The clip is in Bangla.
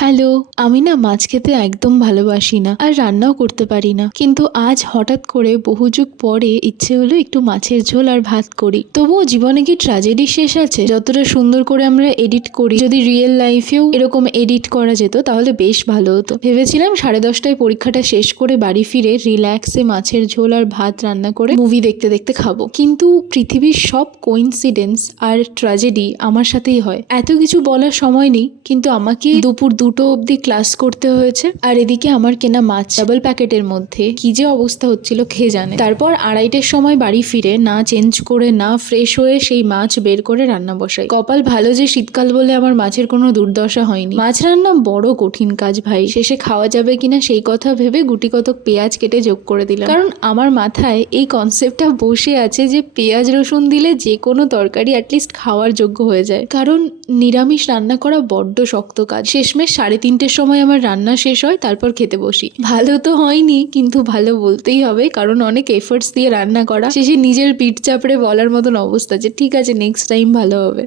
হ্যালো। আমি না মাছ খেতে একদম ভালোবাসি না, আর রান্নাও করতে পারি না। কিন্তু আজ হঠাৎ করে বহু যুগ পরে ইচ্ছে হলো একটু মাছের ঝোল আর ভাত করি। তবুও জীবনে কি ট্র্যাজেডি শেষ আছে? যতটা সুন্দর করে আমরা এডিট করি, যদি রিয়েল লাইফেও এরকম এডিট করা যেত তাহলে বেশ ভালো হতো। ভেবেছিলাম 10:30টায় পরীক্ষাটা শেষ করে বাড়ি ফিরে রিল্যাক্সে মাছের ঝোল আর ভাত রান্না করে মুভি দেখতে দেখতে খাবো। কিন্তু পৃথিবীর সব কোইন্সিডেন্স আর ট্র্যাজেডি আমার সাথেই হয়। এত কিছু বলার সময় নেই, কিন্তু আমাকে দুপুর 2টো অবধি ক্লাস করতে হয়েছে। আর এদিকে আমার কেনা মাছ ডাবল প্যাকেটের মধ্যে কি যে অবস্থা হচ্ছিল খেয়ে জানে। তারপর 2:30টার সময় বাড়ি ফিরে না চেঞ্জ করে না ফ্রেশ হয়ে সেই মাছ বের করে রান্না বসাই। কপাল ভালো যে শীতকাল বলে আমার মাছের কোনো দুর্দশা হয়নি। মাছ রান্না বড় কঠিন কাজ ভাই। শেষে খাওয়া যাবে কিনা সেই কথা ভেবে গুটি কতক পেঁয়াজ কেটে যোগ করে দিলাম, কারণ আমার মাথায় এই কনসেপ্টটা বসে আছে যে পেঁয়াজ রসুন দিলে যে কোনো তরকারি অ্যাটলিস্ট খাওয়ার যোগ্য হয়ে যায়। কারণ নিরামিষ রান্না করা বড্ড শক্ত কাজ। শেষমেশ 3:30টার সময় আমার রান্না শেষ হয়, তারপর খেতে বসি। ভালো তো হয়নি, কিন্তু ভালো বলতেই হবে, কারণ অনেক এফোর্টস দিয়ে রান্না করা। শেষে নিজের পিঠ চাপড়ে বলার মতন অবস্থা যে ঠিক আছে, নেক্সট টাইম ভালো হবে।